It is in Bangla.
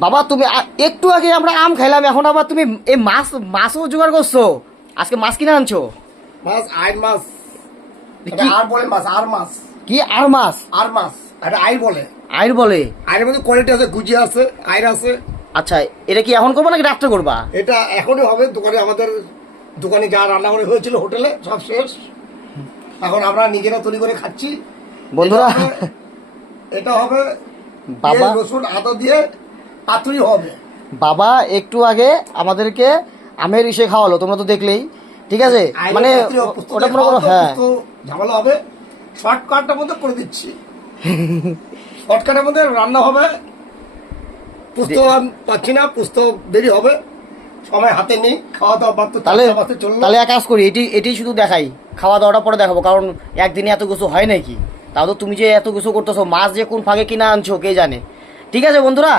বাবা তুমি একটু আগে আমরা আম খাইলাম, এখন আবার তুমি এই মাছও জোগাড় করছো? আজকে মাছ কিনে আনছো? মাছ আইর মাছ, কি আর বলে মাছ, আর মাছ, কি আর মাছ? আর মাছ, এটা আইর বলে। আইর বলে? আইরের মধ্যে কোয়ালিটি আছে, গুজি আছে, আইর আছে। আচ্ছা, এটা কি এখন করবা নাকি রাত্রে করবা? এটা এখনই হবে। দোকানে আমাদের দোকানে যা রান্না করে হয়েছিল হোটেলে সব শেষ, এখন আমরা নিজেরা তৈরি করে খাচ্ছি। বন্ধুরা, এটা হবে বাবা পেঁয়াজ, রসুন আদা দিয়ে পাতুরি হবে। বাবা একটু আগে আমাদেরকে আমের ইসে খাওয়ালো, তোমরা তো দেখলেই। ঠিক আছে, আইরের মানে পাতুরি হবে, পুস্ত ওটা দিয়ে মনে করো, খাওয়া তো, হ্যাঁ পুস্ত ঝামেলা হবে। শর্টকাটটার মধ্যে করে দিচ্ছি, শর্টকাটের মধ্যে রান্না হবে। পুস্ত আমি পাচ্ছি না, পুস্ত দেরি হবে, সময় হাতে নেই, খাওয়া দাওয়া মাত্র তাহলে 4টা বাজতে চললো। তাহলে এক কাজ করি, এটি শুধু দেখাই, খাওয়া দাওয়াটা পরে দেখাবো, কারণ একদিনে এত কিছু হয় নাকি। তাও তো তুমি যে এত কিছু করতেছো, মাছ যে কোন ফাঁকে কিনা আনছো কে জানে। ঠিক আছে বন্ধুরা,